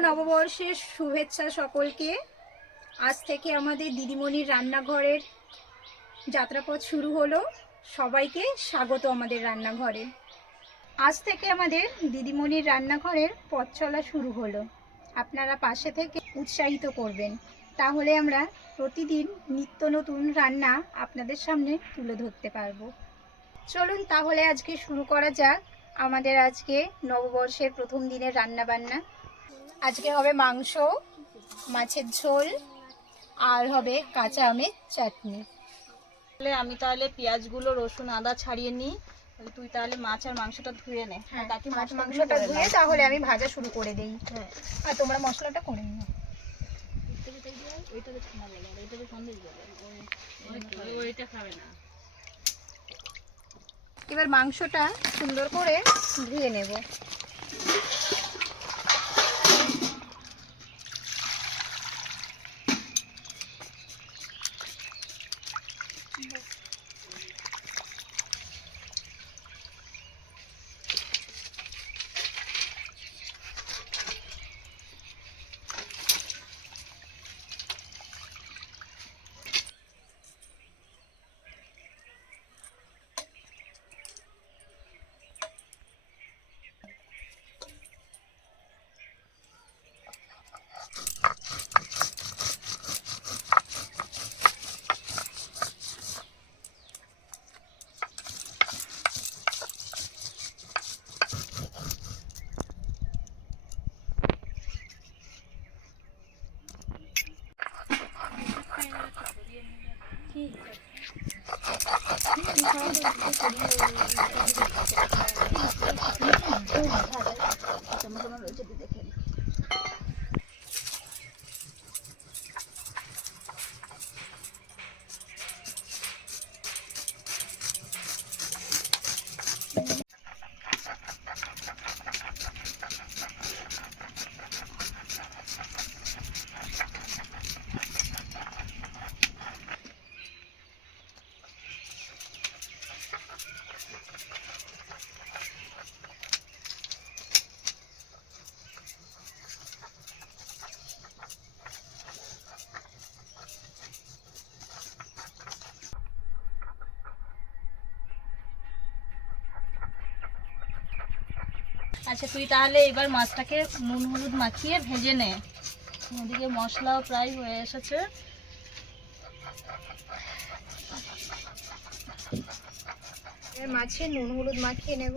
নববর্ষের শুভেচ্ছা সকলকে। আজ থেকে আমাদের দিদিমণির রান্নাঘরের যাত্রাপথ শুরু হলো। সবাইকে স্বাগত আমাদের রান্নাঘরে। আজ থেকে আমাদের দিদিমণির রান্নাঘরের পথ চলা শুরু হলো। আপনারা পাশে থেকে উৎসাহিত করবেন। তাহলে আমরা প্রতিদিন নিত্য নতুন রান্না আপনাদের সামনে তুলে ধরতে পারব। চলুন তাহলে আজকে শুরু করা যাক আমাদের আজকে নববর্ষের প্রথম দিনের রান্না বান্না আজকে হবে মাংস মাছের ঝোল আর হবে কাঁচা আমের চাটনি। তাহলে আমি তাহলে পেঁয়াজগুলো রসুন আদা ছাড়িয়ে নিই। তুই তাহলে মাছ আর মাংসটা ধুয়ে নে। হ্যাঁ কাকি মাছ মাংসটা ধুয়ে তাহলে আমি ভাজা শুরু করে দিই। হ্যাঁ। আর তোমরা মশলাটা করে নিও। এবার মাংসটা সুন্দর করে ধুয়ে নেব। আচ্ছা তুই তাহলে এবার মাছটাকে নুন হলুদ মাখিয়ে ভেজে নে। ওদিকে মশলাও প্রায় হয়ে এসেছে। মাছে নুন হলুদ মাখিয়ে নেব।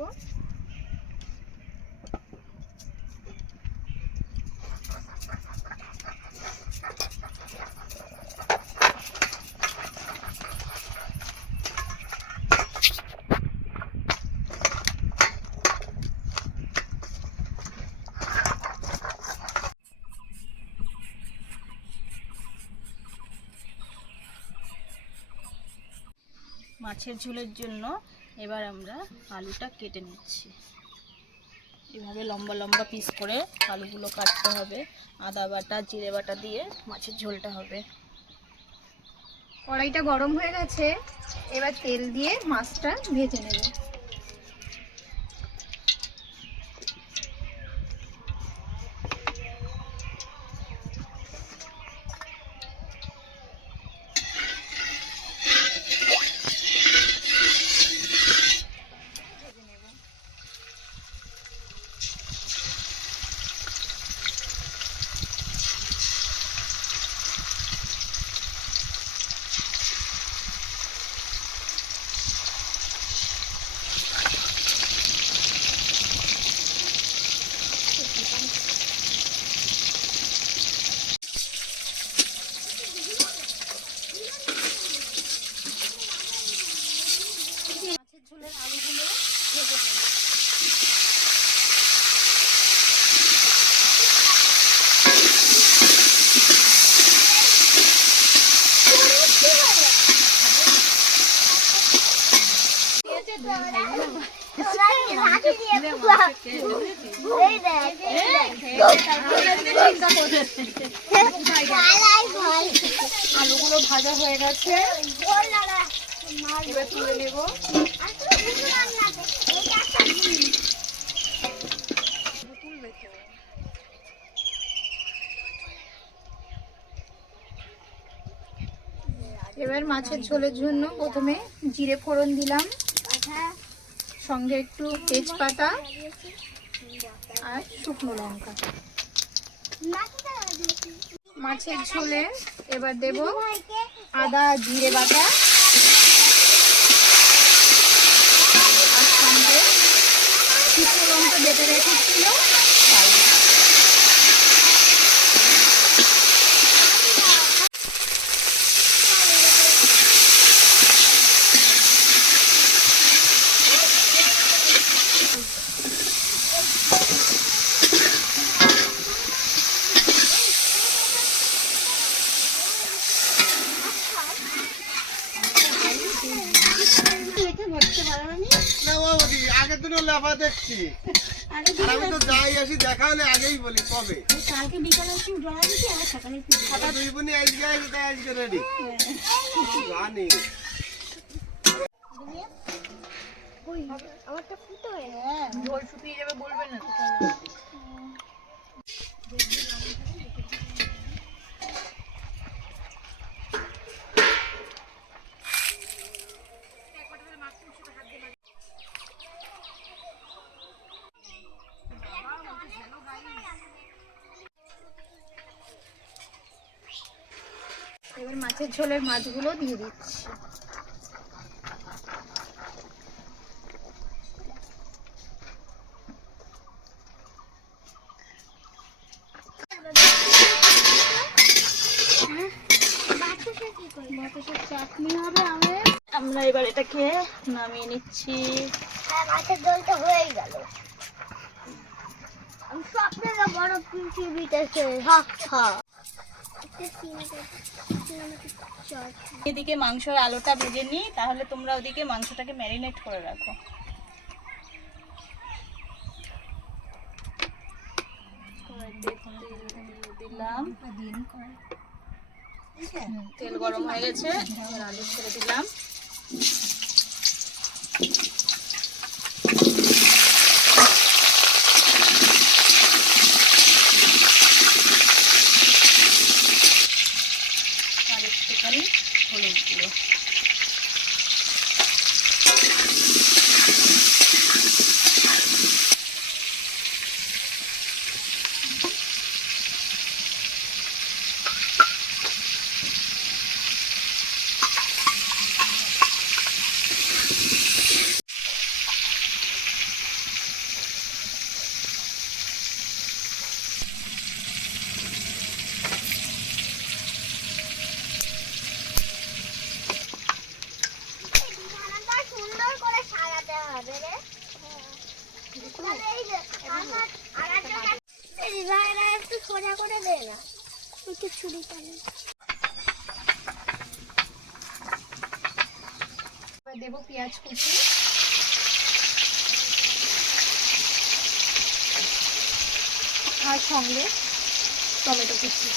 মাছের ঝোলের জন্য এবার আমরা আলুটা কেটে নিচ্ছি। এভাবে লম্বা লম্বা পিস করে আলুগুলো কাটতে হবে। আদা বাটা, জিরে বাটা দিয়ে মাছের ঝোলটা হবে। কড়াইটা গরম হয়ে গেছে। এবার তেল দিয়ে মাছটা ভেজে নেব। আলুগুলো ভাজা হয়ে গেছে এবার এবার মাছের ঝোলের জন্য প্রথমে জিরে ফোড়ন দিলাম। সঙ্গে একটু তেজপাতা। আর শুকনো লঙ্কা। মাছের ঝোলে এবার দেব আদা, জিরে বাটা। আর সঙ্গে শুকনো লঙ্কা বেটে রেখেছিল তাই। না বাবাজি আগের দিনও লেফা দেখছি। আমি তো যাই আসি দেখা হলে আগেই বলি কবে? কালকে বিকালে একটু ডলা দিছি আর সকালে একটু কথা দুই বোনই আজকে আসি তাই আজকে রেডি জানি। ঝোল শুকিয়ে যাবে বলবেন না এবার মাছের ঝোলের মাছগুলো দিয়ে দিচ্ছি। চাটনি হবে আমের আমরা এবার এটাকে নামিয়ে নিচ্ছি। মাছের দলটা হয়ে গেল। আমি স্বপ্নের বড় পৃথিবীতে এদিকে মাংসের আলুটা ভেজে নিই, তাহলে তোমরা ওদিকে মাংসটাকে ম্যারিনেট করে রাখো। দিলাম। তেল গরম হয়ে গেছে আলু ছেড়ে দিলাম আর একটুখানি হলুদ গুঁড়ো সুন্দর করে সাজাতে হবে রে তাহলে এই যে, আমার আর একটা এই ডিজাইনটা একটু সোজা করে দে না একটু ছুরি চালিয়ে এবার দেবো পেঁয়াজ কুচি। আর সঙ্গে টমেটো কুচি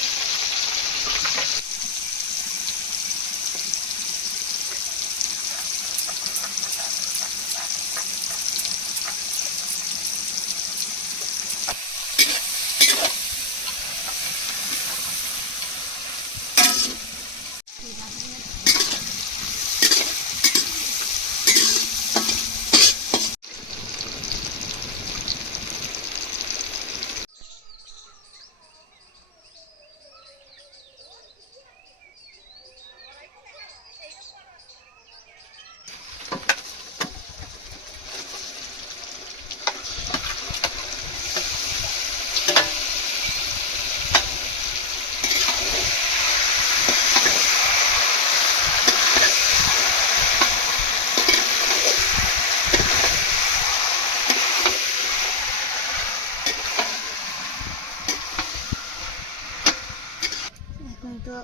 এখন তো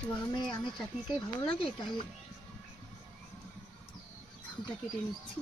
তো আমে আমের চাটনিটাই ভালো লাগে তাই আমটা কেটে নিচ্ছি।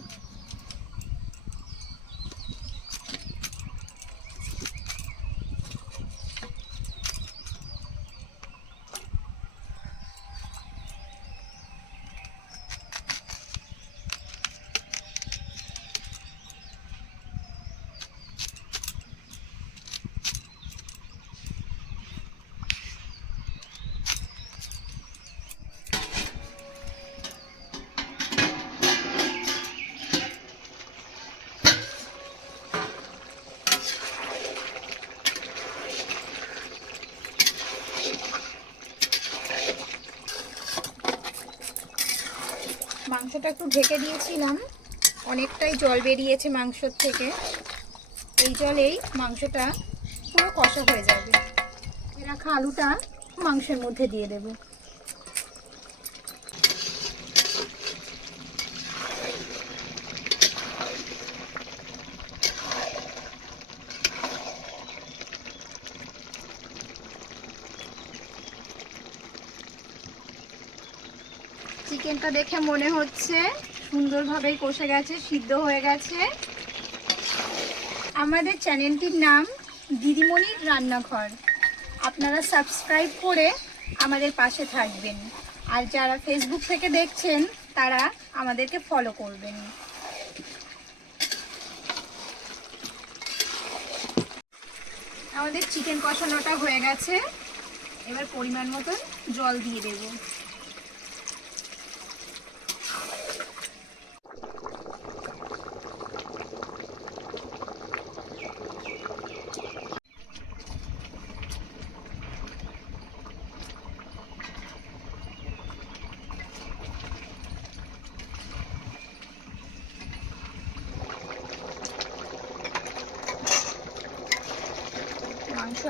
মাংসটা একটু ঢেকে দিয়েছিলাম। অনেকটাই জল বেরিয়েছে মাংসর থেকে। এই জলেই মাংসটা পুরো কষা হয়ে যাবে। রাখা আলুটা মাংসের মধ্যে দিয়ে দেব। চিকেনটা দেখে মনে হচ্ছে সুন্দরভাবেই কষে গেছে, সিদ্ধ হয়ে গেছে। আমাদের চ্যানেলটির নাম দিদিমণির রান্নাঘর। আপনারা সাবস্ক্রাইব করে আমাদের পাশে থাকবেন। আর যারা ফেসবুক থেকে দেখছেন, তারা আমাদেরকে ফলো করবেন। আমাদের চিকেন কষানোটা হয়ে গেছে। এবার পরিমাণ মতন জল দিয়ে দেবো।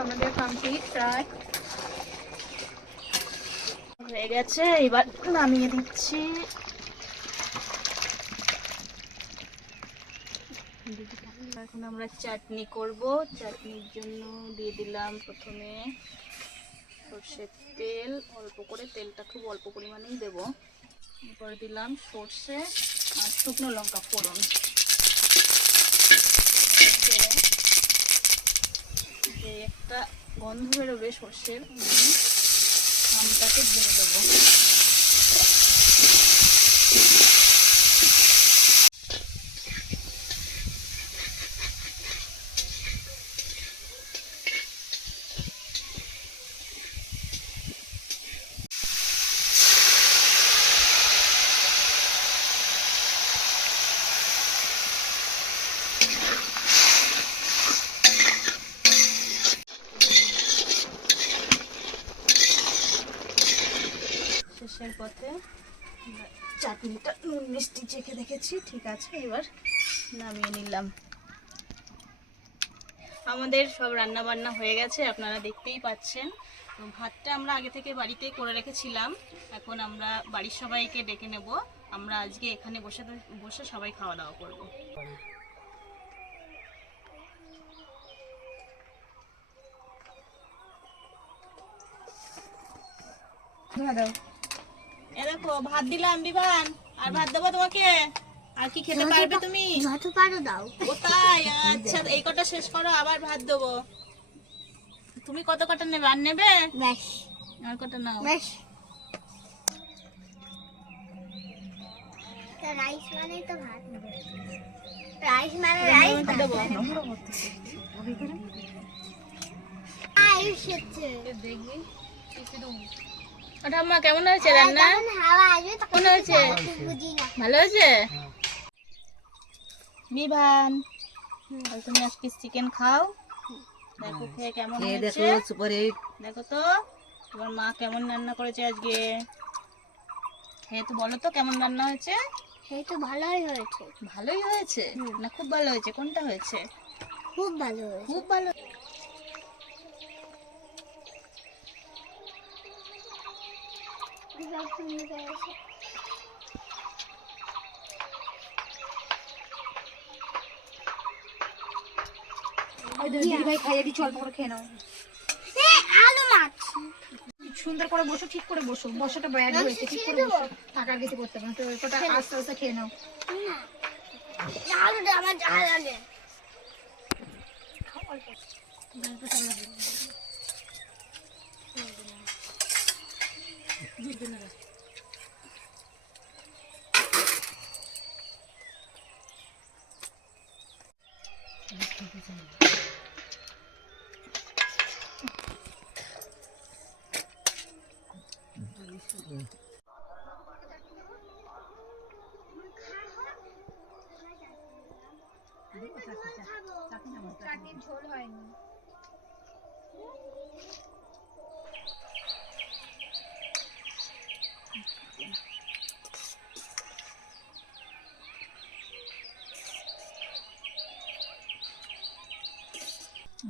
আমাদের কমপ্লিট প্রায়। হয়ে গেছে, এবার নামিয়ে দিচ্ছি। এখন আমরা চাটনি করব। চাটনির জন্য দিয়ে দিলাম প্রথমে সর্ষের তেল। অল্প করে তেলটা খুব অল্প পরিমাণেই দেব। এরপর দিলাম সর্ষে আর শুকনো লঙ্কা ফোড়ন। যে একটা গন্ধ বেরোবে সর্ষের আমি আমটাকে ভেঙে দেবো শেষের পথে আমরা চাটনিটা নুন মিষ্টি দেখেছি ঠিক আছে এবার নামিয়ে নিলাম। আমাদের সব রান্না বান্না হয়ে গেছে আপনারা দেখতেই পাচ্ছেন। তো ভাতটা আমরা আগে থেকে বাড়িতেই করে রেখেছিলাম এখন আমরা বাড়ির সবাইকে ডেকে নেব। আমরা আজকে এখানে বসে বসে সবাই খাওয়া দাওয়া করব। দেখো ভাত দিলাম বিবান আর ভাত দেবো তোমাকে? আর কি খেতে পারবে তুমি? যত পারো দাও। ও তাই? আচ্ছা এই কটা শেষ করো আবার ভাত দেবো। তুমি কত কটা নেবে? আর নেবে? ব্যাস। আর কটা নাও? ব্যাস। রাইস মানে তো ভাত। রাইস মানে রাইস দেবো। হচ্ছে। দেখবি ঠাম্মা কেমন হয়েছে রান্না? কেমন হয়েছে? ভালো হয়েছে? বিভান তুমি এক পিস চিকেন খাও। দেখো খেয়ে কেমন হয়েছে। দেখো তো তোমার মা কেমন রান্না করেছে আজকে? খেয়ে তো বলো তো কেমন রান্না হয়েছে। সেই তো ভালোই হয়েছে। ভালোই হয়েছে? না খুব ভালো হয়েছে। কোনটা হয়েছে? খুব ভালো হয়েছে। খুব ভালো। ওই দিদি ভাই খাইয়ে দিচ্ছি অল্প করে খেয়ে নাও। আলু মাছ। সুন্দর করে বসো ঠিক করে বসো। বসাটা ব্যাড হয়েছে ঠিক করে বসো। টাকার কিছু করতে পারো তো ওটা আস্তে আস্তে খেয়ে নাও। আলুটা আমার ঝাল লাগে। চাটনির ঝোল হয়নি।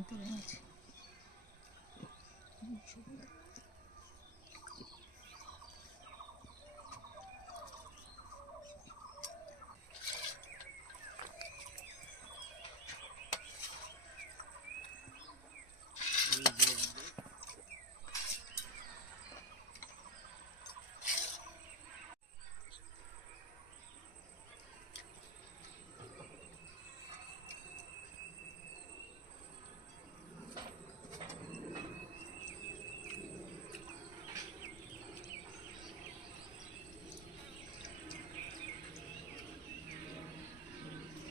তুলে নিচ্ছি